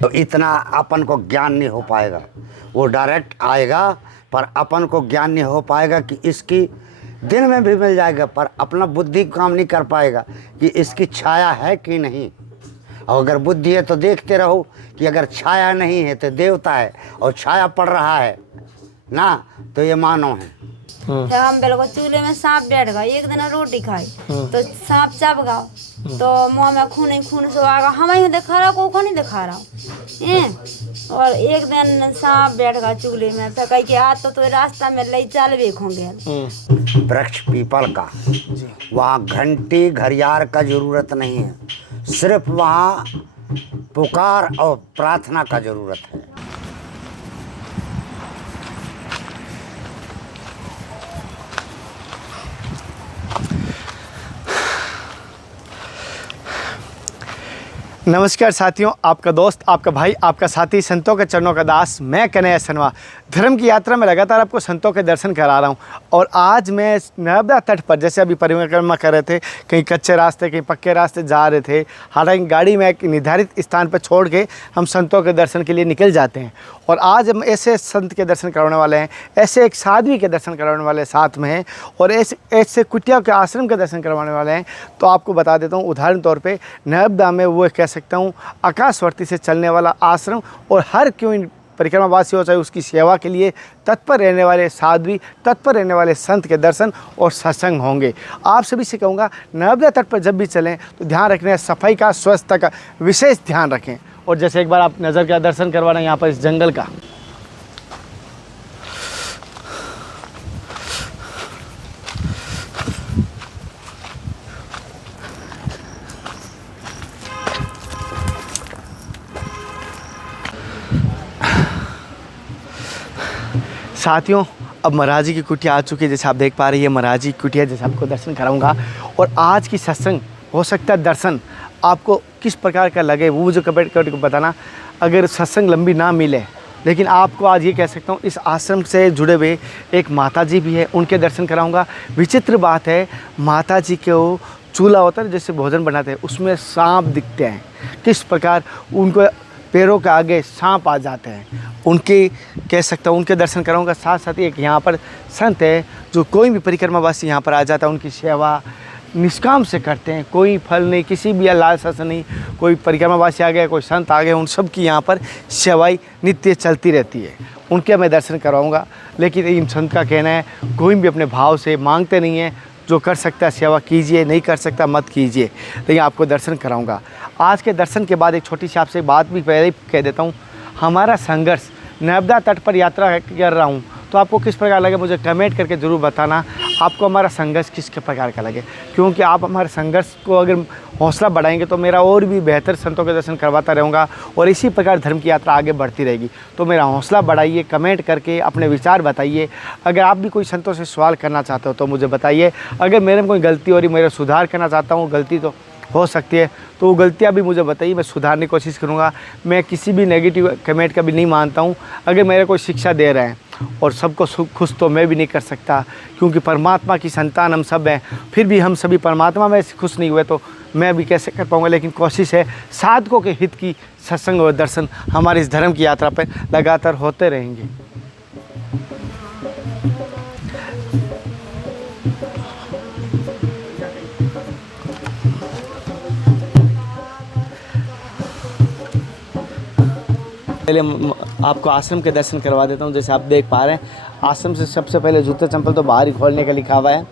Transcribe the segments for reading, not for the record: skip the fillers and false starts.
तो इतना अपन को ज्ञान नहीं हो पाएगा। वो डायरेक्ट आएगा पर अपन को ज्ञान नहीं हो पाएगा कि इसकी दिन में भी मिल जाएगा, पर अपना बुद्धि काम नहीं कर पाएगा कि इसकी छाया है कि नहीं। और अगर बुद्धि है तो देखते रहो कि अगर छाया नहीं है तो देवता है, और छाया पड़ रहा है ना तो ये मानव है। फिर हम बिल्कुल चूल्हे में सांप बैठ गए। एक दिन रोटी खाई तो सांप चप गया, तो मुँह में खून ही खून से आ गया। हमें दिखा रहा, को नहीं दिखा रहा है। और एक दिन सांप बैठ गया चूल्हे में, फिर कही कि आज तो रास्ता में ले चल भी होंगे। वृक्ष पीपल का, वहाँ घंटी घड़ियाल का जरूरत नहीं है, सिर्फ वहाँ पुकार और प्रार्थना का जरूरत है। नमस्कार साथियों, आपका दोस्त, आपका भाई, आपका साथी, संतों के चरणों का दास, मैं कन्हैया सनवा धर्म की यात्रा में लगातार आपको संतों के दर्शन करा रहा हूं। और आज मैं नर्मदा तट पर, जैसे अभी परिक्रमा कर रहे थे, कहीं कच्चे रास्ते कहीं पक्के रास्ते जा रहे थे, हालांकि गाड़ी में एक निर्धारित स्थान पर छोड़ के हम संतों के दर्शन के लिए निकल जाते हैं। और आज हम ऐसे संत के दर्शन करवाने वाले हैं, ऐसे एक साध्वी के दर्शन करवाने वाले साथ में हैं, और ऐसे कुटिया के आश्रम के दर्शन करवाने वाले हैं। तो आपको बता देता हूँ, उदाहरण तौर पे नर्मदा में वो कह सकता हूँ आकाशवर्ती से चलने वाला आश्रम, और हर क्यों परिक्रमावासी हो चाहे उसकी सेवा के लिए तत्पर रहने वाले साध्वी, तत्पर रहने वाले संत के दर्शन और सत्संग होंगे। आप सभी से कहूँगा, नर्मदा तट पर जब भी चलें तो ध्यान रखना है, सफाई का, स्वच्छता का विशेष ध्यान रखें। और जैसे एक बार आप नज़र का दर्शन करवाना यहाँ पर इस जंगल का, साथियों अब महाराज जी की कुटिया आ चुकी है। जैसे आप देख पा रहे हैं, महाराज जी की कुटिया, जैसे आपको दर्शन कराऊंगा। और आज की सत्संग, हो सकता है दर्शन आपको किस प्रकार का लगे वो मुझे कमेंट करके बताना। अगर सत्संग लंबी ना मिले, लेकिन आपको आज ये कह सकता हूँ, इस आश्रम से जुड़े हुए एक माता जी भी है, उनके दर्शन कराऊंगा। विचित्र बात है, माता जी के वो चूल्हा होता है जैसे भोजन बनाते हैं, उसमें सांप दिखते हैं। किस प्रकार उनको पैरों के आगे सांप आ जाते हैं, उनके कह सकता हूँ उनके दर्शन कराऊंगा। साथ साथ एक यहाँ पर संत है, जो कोई भी परिक्रमावासी यहाँ पर आ जाता है उनकी सेवा निष्काम से करते हैं। कोई फल नहीं, किसी भी लालसा से नहीं। कोई परिक्रमावासी आ गया, कोई संत आ गए, उन सब की यहाँ पर सेवाई नित्य चलती रहती है। उनके मैं दर्शन करवाऊँगा। लेकिन इन संत का कहना है, कोई भी अपने भाव से मांगते नहीं है, जो कर सकता है सेवा कीजिए, नहीं कर सकता मत कीजिए। लेकिन आपको दर्शन कराऊंगा। आज के दर्शन के बाद एक छोटी सी आपसे बात भी पहले ही कह देता हूँ। हमारा संघर्ष, नर्मदा तट पर यात्रा कर रहा हूँ, तो आपको किस प्रकार लगे मुझे कमेंट करके ज़रूर बताना। आपको हमारा संघर्ष किस प्रकार का लगे, क्योंकि आप हमारे संघर्ष को अगर हौसला बढ़ाएंगे तो मेरा और भी बेहतर संतों के दर्शन करवाता रहूँगा, और इसी प्रकार धर्म की यात्रा आगे बढ़ती रहेगी। तो मेरा हौसला बढ़ाइए, कमेंट करके अपने विचार बताइए। अगर आप भी कोई संतों से सवाल करना चाहते हो तो मुझे बताइए। अगर मेरे में कोई गलती हो रही, मेरा सुधार करना चाहता हूँ, गलती तो हो सकती है, तो वो गलतियाँ भी मुझे बताइए, मैं सुधारने की कोशिश करूँगा। मैं किसी भी नेगेटिव कमेंट का भी नहीं मानता हूँ। अगर मेरे कोई शिक्षा दे रहे हैं, और सबको खुश तो मैं भी नहीं कर सकता, क्योंकि परमात्मा की संतान हम सब हैं, फिर भी हम सभी परमात्मा में खुश नहीं हुए तो मैं भी कैसे कर पाऊँगा। लेकिन कोशिश है, साधकों के हित की सत्संग और दर्शन हमारी इस धर्म की यात्रा पर लगातार होते रहेंगे। पहले आपको आश्रम के दर्शन करवा देता हूँ। जैसे आप देख पा रहे हैं, आश्रम से सबसे पहले जूते चंपल तो बाहर ही खोलने का लिखा हुआ है,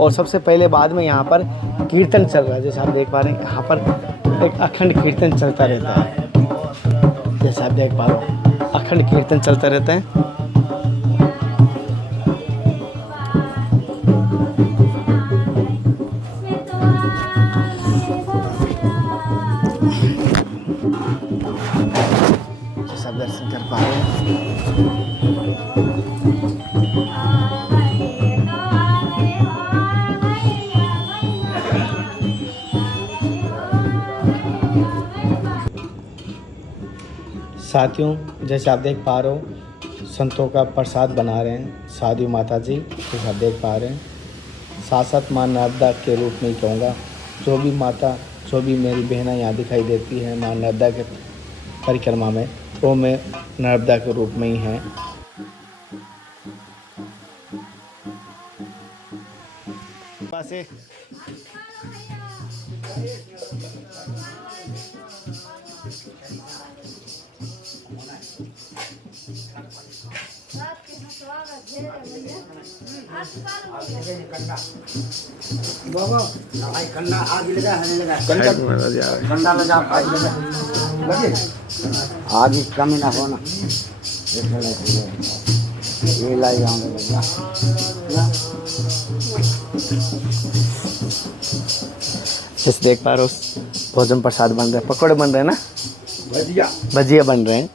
और सबसे पहले बाद में यहाँ पर कीर्तन चल रहा है। जैसे आप देख पा रहे हैं, यहाँ पर एक अखंड कीर्तन चलता रहता है। जैसे आप देख पा रहे हो, अखंड कीर्तन चलता रहता है। सब दर्शन कर पा रहे हैं। साथियों, जैसे आप देख पा रहे हो, संतों का प्रसाद बना रहे हैं साधु माता जी, जैसे आप देख पा रहे हैं। साथ साथ माँ नर्मदा के रूप में ही कहूँगा, जो भी माता, जो भी मेरी बहना यहाँ दिखाई देती है, माँ नर्मदा के परिक्रमा में, वो में नर्मदा के रूप में ही है। से बाबा भाई कंडा आग लगा है, लगा कंडा लगा आग लगा लगे, आग की कमी ना हो ना। ये लाई आऊंगा जैसे देख पा रहे हो भोजन प्रसाद बन रहे हैं, पकौड़े बन रहे हैं ना, भजिया बन रहे हैं।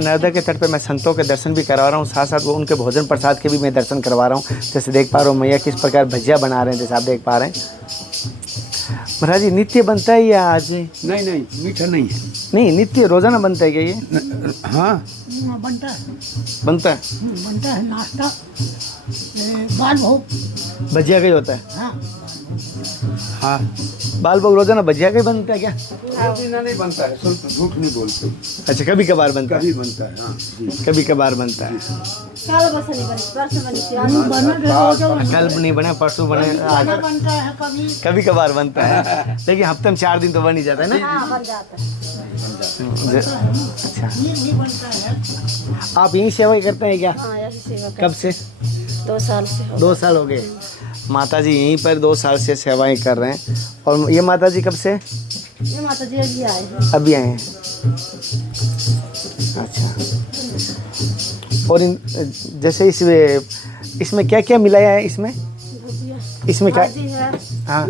नर्मदा के तट पे मैं संतों के दर्शन भी करवा रहा हूँ, साथ साथ वो उनके भोजन प्रसाद के भी मैं दर्शन करवा रहा हूँ। जैसे देख पा रहा हूँ मैया किस प्रकार भजिया बना रहे हैं, जैसे आप देख पा रहे हैं। महाराज जी नित्य बनता है या आज? नहीं मीठा नहीं है। नहीं, नित्य रोजाना बनता है क्या ये? हाँ बनता है बनता है नाश्ता बाल भोग भजिया का ही होता है। हाँ बाल भोग रोजाना भजिया का ही बनता है क्या? रोजाना नहीं बनता है, सुन झूठ नहीं बोलते, अच्छा, कभी कभार बनता है। कभी बनता है। हाँ जी। कभी कभार बनता है। कल नहीं बने, परसों बने, आज बनता है कभी कभी कभार बनता है, लेकिन हफ्ते में 4 दिन तो बन ही जाता है ना। बन जाता है। अच्छा, भी बनता है। आप यही सेवा करते हैं क्या? हाँ, ऐसी सेवा कब से? 2 साल से हो 2 साल हो गए। माता जी यहीं पर 2 साल से सेवाएं कर रहे हैं। और ये माता जी कब से? ये माता जी अभी आए हैं। अभी आए हैं। अच्छा, और जैसे इसमें क्या क्या मिलाया है इसमें? इसमें क्या? भाजी है, हाँ,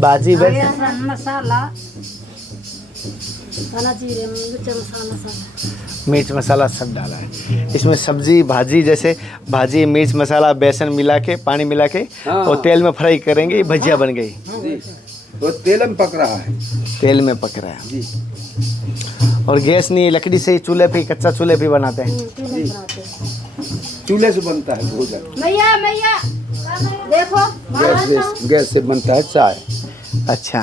बाजी बस। बेसन मसाला, धना जीरे मिर्च मसाला सब। मिर्च मसाला सब डाला है इसमें। सब्जी भाजी, जैसे भाजी मिर्च मसाला बेसन मिला के, पानी मिला के और तेल में फ्राई करेंगे, ये भजिया बन गई। तो तेल में पक रहा है। तेल में पक रहा है जी। और गैस नहीं, लकड़ी से ही, चूल्हे पे, कच्चा चूल्हे पे बनाते हैं। चूल्हे से बनता है भोजन। मैया देखो गैस से बनता है चाय। अच्छा,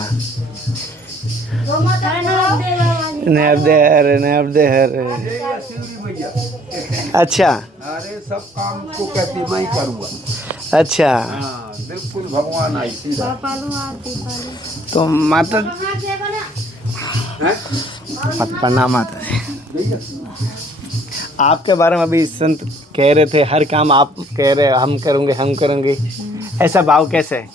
नैब दे हर। अच्छा अरे सब काम को कहती मैं ही करूँगा। अच्छा, हाँ बिल्कुल भगवान आई सीधा। तो माता प्रणाम माता जी। आपके बारे में अभी संत कह रहे थे, हर काम आप कह रहे हम करेंगे, ऐसा भाव कैसे है?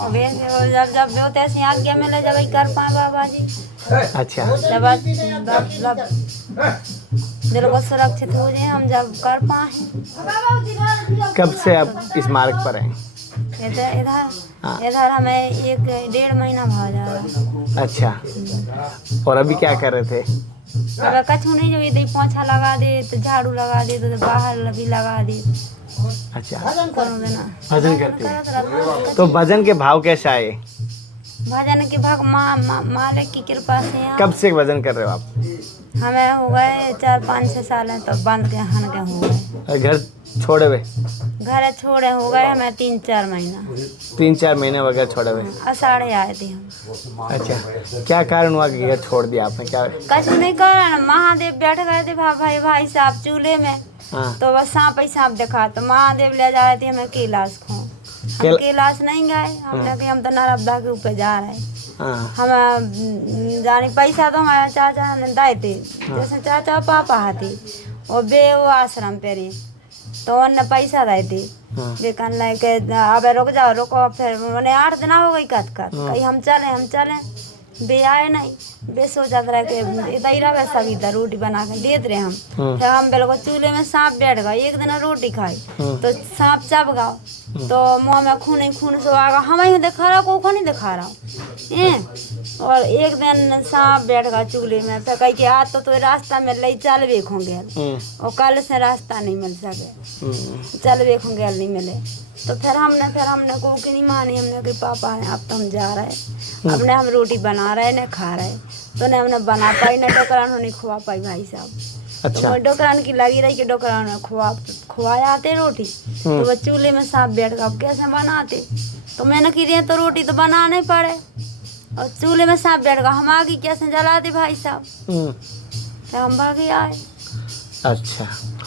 जब जब जो तैसे आज्ञा मिले जब कर पाए बाबा जी। अच्छा, जब दिल को सुरक्षित हो जाए हम जब कर पाए। कब से आप इस मार्ग पर हैं? इधर हमें 1-1.5 महीना भा जा रहा। अच्छा, और अभी क्या कर रहे थे? अब कछु नहीं, जो इधर पोछा लगा दे तो झाड़ू लगा दे तो बाहर भी लगा दे। अच्छा, करो देना भजन करते हैं। तो भजन के भाव कैसे आए? भजन के भाग मालिक की कृपा से यहाँ कब से भजन कर रहे हो आप? हमें हो गए 4-5-6 साल हैं, तो बंद के हन के हो गए। और घर छोड़े हुए? घर छोड़े हो गए हमें 3-4 महीना। 3-4 महीने वगैरह छोड़े हुए। अषाढ़े आए थे हम। अच्छा, क्या कारण हुआ कि घर छोड़ दिया आपने? क्या? कछु नहीं कर, महादेव बैठ गए थे भाई साहब चूल्हे में। हाँ, तो बस सांप ही सांप देखा तो महादेव ले जा रहे थे हमें कैलाश को। हम कैलाश नहीं गए, हमने कहा हम तो नर्मदा के ऊपर जा रहे हैं। हाँ, हम जाने पैसा तो हमारे चाचा ने दिए थे, जैसे चाचा पापा आते और वो आश्रम पे रहे तो उन्हें पैसा दिए थे। हाँ। वे कहने लगे कि अब रुको फिर उन्हें 8 दिन हो गई कहीं हम चलें बे आए नहीं। बे सोचा रहे कि इधर रहे सब इधर रोटी बना के देते रहे हम। फिर हम बिल्कुल चूल्हे में सांप बैठ गए, एक दिन रोटी खाई तो सांप चब गया, तो मुँह में खून ही खून से आ गया। हम ही दिखा रहा को नहीं दिखा रहा और एक दिन सांप बैठ गया चूल्हे में। फिर कही कि आज तो रास्ता में ले चल बेख होंगे और कल से रास्ता नहीं मिल सके, चल बेख होंगे नहीं मिले। तो फिर हमने को कि नहीं मानी, हमने कि पापा है अब तो हम जा रहे हैं, अपने हम रोटी बना रहे न खा रहे, तो ने हमने बना पाई न डोकरान नहीं खुआ पाई भाई साहब। अच्छा, तो डोकरान की लगी रही कि डोकरान ने खुआया आते रोटी, तो वो चूल्हे में सांप बैठ गया, कैसे बनाते? तो मैंने की रही तो रोटी तो बनाने पड़े। और चूल्हे में सांप बैठ गया, हम आगे कैसे जला दे भाई साहब, तो हम भागे आए। अच्छा,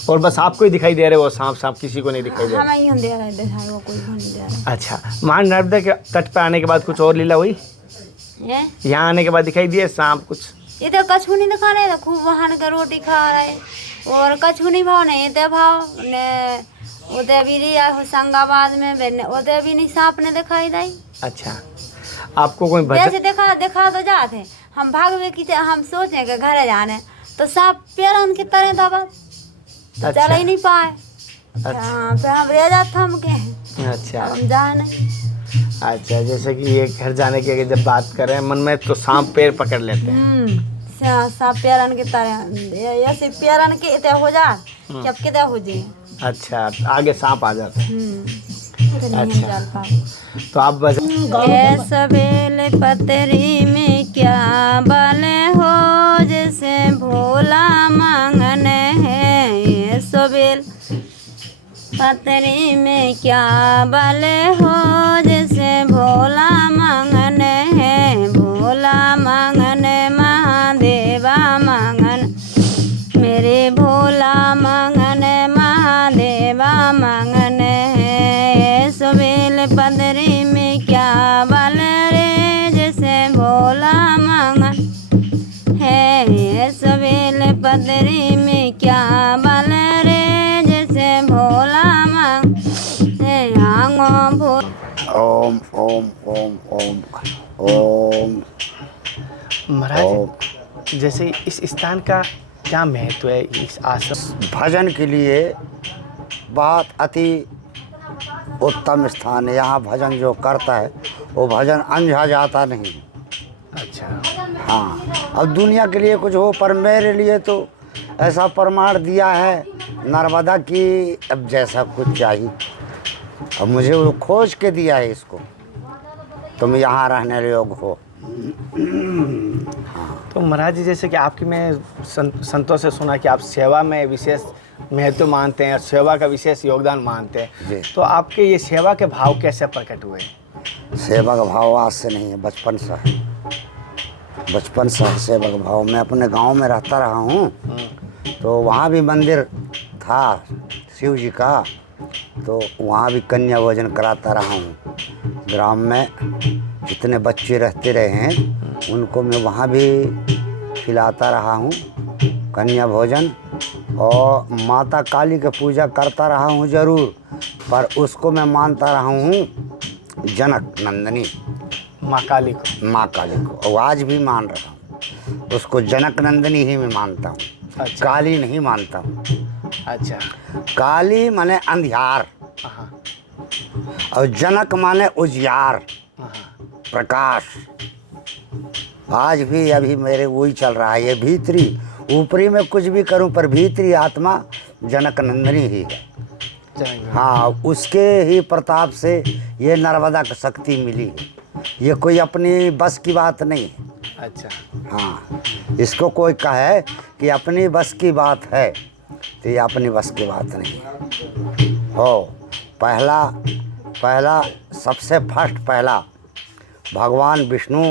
और बस आपको ही दिखाई दे रहे वो सांप किसी को नहीं दिखाई दे रहा? हमें यूं दे रहे दिखाई, वो कोई को नहीं दे रहा। अच्छा, मां नर्मदा के तट पे आने के बाद कुछ और लीला हुई? ये यहाँ आने के बाद दिखाई दिए सांप कुछ? इधर कछू नहीं दिखा रहे, खूब वहां का रोटी खा रहे, और कछू नहीं भाव नहीं इधर भाव ने, उधर भी लिया होशंगाबाद में बेने, उधर भी नहीं सांप ने दिखाई दी। अच्छा, आपको कोई जैसे देखा तो जाते हम भागवे की, हम सोचे कि घर जाने तो सांप पेरन की तरह दबा, तो चल ही नहीं पाए। हाँ, फिर हम रह जाते हम के, अच्छा, हम जाए नहीं। अच्छा, जैसे कि ये घर जाने की जब बात करें मन में तो सांप पैर पकड़ लेते हैं। सांप पेरन की तरह, ऐसे पेरन के इतने हो जा, जब कितने हो जाए। अच्छा, आगे सांप आ जाते हैं। अच्छा, तो आप बस सवेले पतरी में क्या बल हो, जैसे भोला मांगन है। ये सवेल पतरी में क्या बल हो, जैसे भोला मांगन है। भोला मांगन महादेवा मांगन, मेरे भोला मांगन महादेवा मांगन है। सवेल पदरी में क्या बल रे, जैसे भोला मांगन है। सवेल पदरी में क्या बल रे, जैसे भोला मांग है। आंगो भोला ओम ओम ओम ओम ओम। महाराज, जैसे इस स्थान का क्या महत्व है, इस आश्रम? भजन के लिए बहुत अति उत्तम स्थान है। यहाँ भजन जो करता है वो भजन अंझा जाता नहीं। अच्छा, हाँ, अब दुनिया के लिए कुछ हो, पर मेरे लिए तो ऐसा प्रमाण दिया है नर्मदा की, अब जैसा कुछ चाहिए, अब मुझे वो खोज के दिया है इसको, तुम यहाँ रहने योग्य हो। तो महाराज जी, जैसे कि आपकी मैं संतों से सुना कि आप सेवा में विशेष महत्व मानते हैं और सेवा का विशेष योगदान मानते हैं, तो आपके ये सेवा के भाव कैसे प्रकट हुए? सेवा का भाव आज से नहीं है, बचपन से है। बचपन से सेवा का भाव। मैं अपने गांव में रहता रहा हूँ, तो वहाँ भी मंदिर था शिव जी का, तो वहाँ भी कन्या भोजन कराता रहा हूँ। ग्राम में जितने बच्चे रहते रहे हैं उनको मैं वहाँ भी खिलाता रहा हूँ कन्या भोजन, और माता काली की पूजा करता रहा हूँ ज़रूर, पर उसको मैं मानता रहा हूँ जनक नंदिनी माँ काली को। माँ काली को, और आज भी मान रहा हूँ उसको, जनक नंदिनी ही मैं मानता हूँ। अच्छा। काली नहीं मानता हूँ। अच्छा, काली माने अंधियार, हाँ, और जनक माने उजियार, हाँ, प्रकाश। आज भी अभी मेरे वही चल रहा है, ये भीतरी, ऊपरी में कुछ भी करूं पर भीतरी आत्मा जनक नंदिनी ही है। चलेंगे। हाँ, उसके ही प्रताप से ये नर्मदा की शक्ति मिली है, ये कोई अपनी बस की बात नहीं है। अच्छा, हाँ, इसको कोई कहे कि अपनी बस की बात है तो ये अपनी बस की बात नहीं हो। पहला सबसे फर्स्ट पहला भगवान विष्णु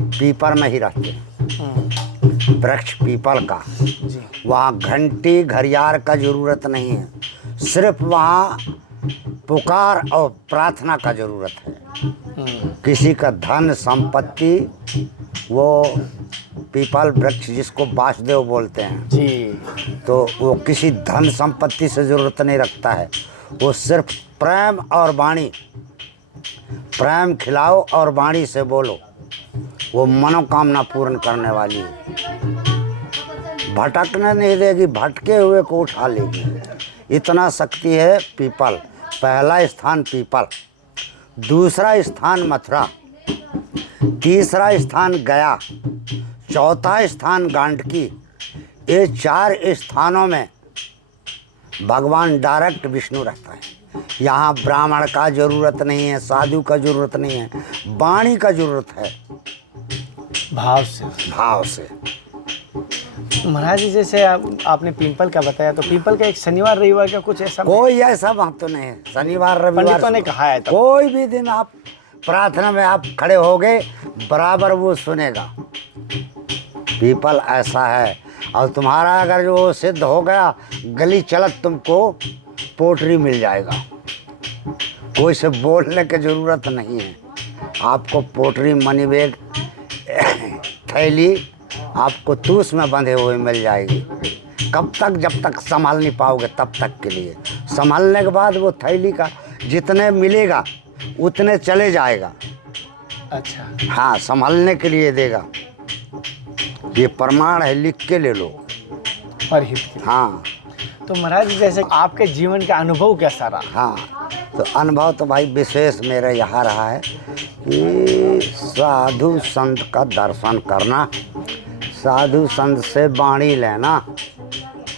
पीपल में ही रहते हैं, वृक्ष पीपल का। जी, वहाँ घंटी घड़ियाल का ज़रूरत नहीं है, सिर्फ वहाँ पुकार और प्रार्थना का ज़रूरत है। किसी का धन संपत्ति, वो पीपल वृक्ष जिसको वासुदेव बोलते हैं जी, तो वो किसी धन संपत्ति से ज़रूरत नहीं रखता है, वो सिर्फ प्रेम और वाणी, प्रेम खिलाओ और वाणी से बोलो, वो मनोकामना पूर्ण करने वाली है। भटकने नहीं देगी, भटके हुए को उठा लेगी, इतना शक्ति है पीपल। पहला स्थान पीपल, दूसरा स्थान मथुरा, तीसरा स्थान गया, चौथा स्थान गांडकी। ये 4 स्थानों में भगवान डायरेक्ट विष्णु रहता है। यहाँ ब्राह्मण का ज़रूरत नहीं है, साधु का ज़रूरत नहीं है, वाणी का ज़रूरत है, भाव से। भाव से। महाराज जी, जैसे आपने पीपल का बताया, तो पीपल का एक शनिवार रविवार का कुछ ऐसा कोई ऐसा बात तो नहीं है, शनिवार रविवार पंडितों ने कहा है तो। कोई भी दिन आप प्रार्थना में आप खड़े होगे बराबर वो सुनेगा। पीपल ऐसा है। और तुम्हारा अगर जो सिद्ध हो गया, गली चलत तुमको पोटरी मिल जाएगा। कोई से बोलने की ज़रूरत नहीं है। आपको पोटरी, मनी बैग, थैली आपको तूस में बंधे हुए मिल जाएगी। कब तक? जब तक संभाल नहीं पाओगे तब तक के लिए। संभालने के बाद वो थैली का जितने मिलेगा उतने चले जाएगा। अच्छा। हाँ, संभालने के लिए देगा। ये प्रमाण है, लिख के ले लो। और हित के। हाँ। तो महाराज जी, जैसे आपके जीवन का अनुभव कैसा रहा? हाँ, तो अनुभव तो भाई विशेष मेरा यहाँ रहा है कि साधु संत का दर्शन करना, साधु संत से वाणी लेना,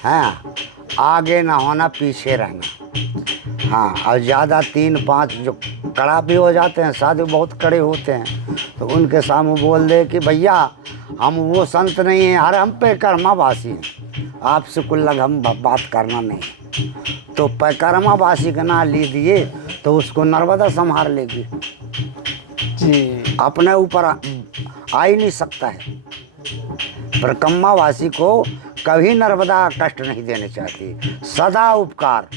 हाँ, आगे ना होना, पीछे रहना। हाँ, और ज़्यादा 3-5 जो कड़ा भी हो जाते हैं, साधु बहुत कड़े होते हैं, तो उनके सामने बोल दे कि भैया हम वो संत नहीं हैं, अरे हम पैकर्मावासी हैं, आपसे कुल्लग हम बात करना नहीं। तो पैकर्मावासी का ना लीजिए तो उसको नर्मदा संभाल लेगी जी। अपने ऊपर आ ही नहीं सकता है। परिक्रमावासी को कभी नर्मदा कष्ट नहीं देने चाहती। सदा उपकार,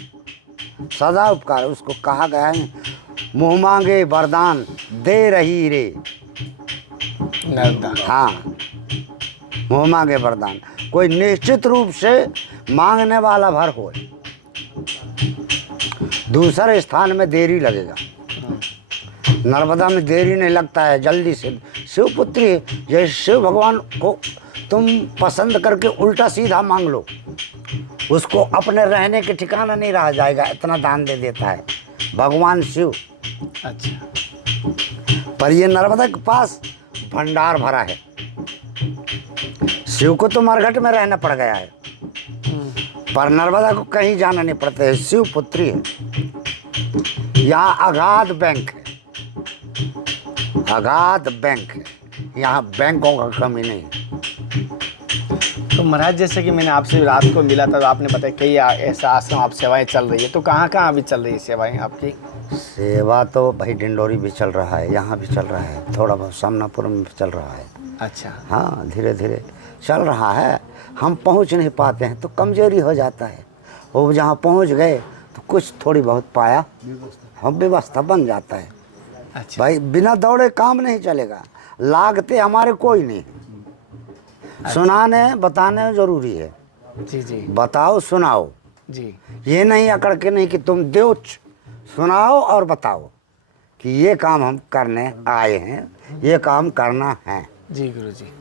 सदा उपकार। उसको कहा गया है, मुँह मांगे वरदान दे रही रे नर्मदा। हाँ, मुँह मांगे वरदान। कोई निश्चित रूप से मांगने वाला भर हो। दूसरे स्थान में देरी लगेगा, नर्मदा में देरी नहीं लगता है, जल्दी से। शिवपुत्री है, जैसे शिव भगवान को तुम पसंद करके उल्टा सीधा मांग लो, उसको अपने रहने के ठिकाना नहीं रह जाएगा, इतना दान दे देता है भगवान शिव। अच्छा। पर ये नर्मदा के पास भंडार भरा है। शिव को तो मरघट में रहना पड़ गया है, पर नर्मदा को कहीं जाना नहीं पड़ता है। शिव पुत्री है। यहाँ अगाध बैंक है, अगाध बैंक है। यहाँ बैंकों का कमी नहीं है। तो महाराज, जैसे कि मैंने आपसे रात को मिला था तो आपने बताया कई ऐसा आश्रम आप सेवाएं चल रही है, तो कहाँ कहाँ अभी चल रही है सेवाएं आपकी? सेवा तो भाई डिंडोरी भी चल रहा है, यहाँ भी चल रहा है, थोड़ा बहुत सामनापुर में भी चल रहा है। अच्छा। हाँ, धीरे धीरे चल रहा है। हम पहुँच नहीं पाते हैं तो कमजोरी हो जाता है। वो जहाँ पहुँच गए तो कुछ थोड़ी बहुत पाया, हम व्यवस्था बन जाता है। अच्छा भाई बिना दौड़े काम नहीं चलेगा। लागते हमारे कोई नहीं। सुनाने बताने जरूरी है। जी जी बताओ सुनाओ, जी। ये नहीं अकड़ के नहीं कि तुम दो, सुनाओ और बताओ कि ये काम हम करने आए हैं, ये काम करना है। जी गुरुजी।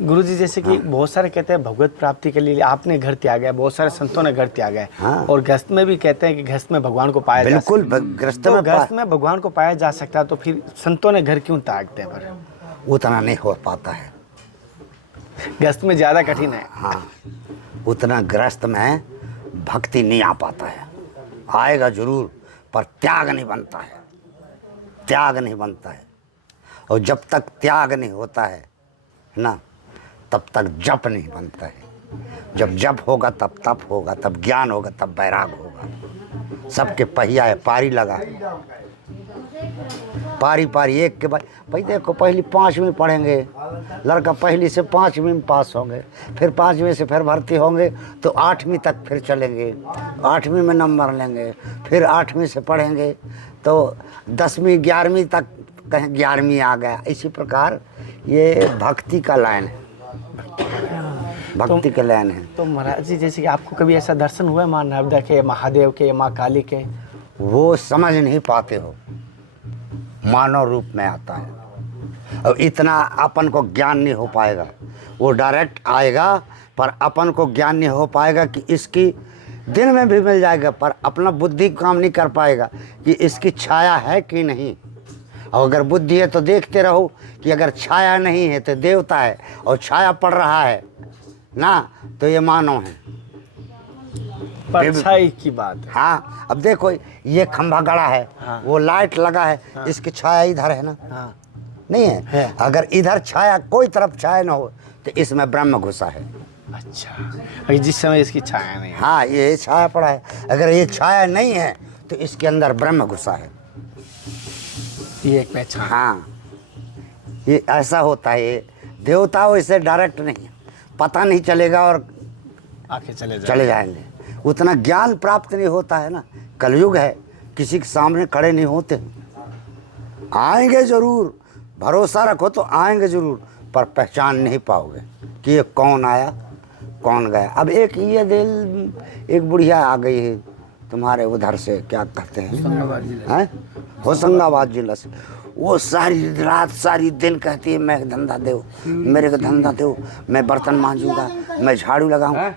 गुरुजी, जैसे कि बहुत सारे कहते हैं भगवत प्राप्ति के लिए आपने घर त्यागा है, बहुत सारे संतों ने घर त्यागा है। हाँ। और गृहस्थ में भी कहते हैं कि गृहस्थ में भगवान को पाया जा सकता है। बिल्कुल, गृहस्थ तो में गृहस्थ में भगवान को पाया जा सकता है, तो फिर संतों ने घर क्यों त्यागते हैं? पर उतना नहीं हो पाता है। गृहस्थ में ज़्यादा कठिन है। हाँ, उतना गृहस्थ में भक्ति नहीं आ पाता है। आएगा जरूर, पर त्याग नहीं बनता है, त्याग नहीं बनता है। और जब तक त्याग नहीं होता है ना, तब तक जप नहीं बनता है। जब जप होगा तब तप होगा, तब ज्ञान होगा, तब वैराग होगा। सबके पहिया है, पारी लगा है, पारी पारी एक के बाद। भाई देखो, पहली 5वीं पढ़ेंगे, लड़का पहली से 5वीं में पास होंगे, फिर 5वीं से फिर भर्ती होंगे तो 8वीं तक फिर चलेंगे, 8वीं में नंबर लेंगे, फिर 8वीं से पढ़ेंगे तो 10वीं 11वीं तक, कहीं 11वीं आ गया। इसी प्रकार ये भक्ति का लाइन है, भक्ति का लाइन है। तो महाराज जी, जैसे कि आपको कभी ऐसा दर्शन हुआ है माँ नर्मदा के, महादेव के, माँ काली के? वो समझ नहीं पाते हो, मानव रूप में आता है। और इतना अपन को ज्ञान नहीं हो पाएगा। वो डायरेक्ट आएगा पर अपन को ज्ञान नहीं हो पाएगा कि इसकी दिन में भी मिल जाएगा, पर अपना बुद्धि काम नहीं कर पाएगा कि इसकी छाया है कि नहीं। और अगर बुद्धि है तो देखते रहो कि अगर छाया नहीं है तो देवता है, और छाया पड़ रहा है ना तो ये मानव है। परछाई की बात है। हाँ, अब देखो ये खंभा गड़ा है, हाँ। वो लाइट लगा है, हाँ। इसकी छाया इधर है ना, हाँ। नहीं है? है। अगर इधर छाया, कोई तरफ छाया ना हो तो इसमें ब्रह्म घुसा है। अच्छा, अभी जिस समय इसकी छाया नहीं है। हाँ, ये छाया पड़ा है। अगर ये छाया नहीं है तो इसके अंदर ब्रह्म घुसा है। ये एक पहचान। हाँ, ये ऐसा होता है। ये देवता वैसे डायरेक्ट नहीं है, पता नहीं चलेगा और आके चले जाएंगे। उतना ज्ञान प्राप्त नहीं होता है ना, कलयुग है, किसी के सामने खड़े नहीं होते। आएंगे जरूर, भरोसा रखो तो आएंगे जरूर, पर पहचान नहीं पाओगे कि ये कौन आया कौन गया। अब एक ये दिल, एक बुढ़िया आ गई है तुम्हारे उधर से, क्या कहते हैं, होशंगाबाद जिला से। वो सारी रात सारी दिन कहती है मैं धंधा दो, मेरे को धंधा दो, मैं बर्तन मांजूंगा, मैं झाड़ू लगाऊंगा।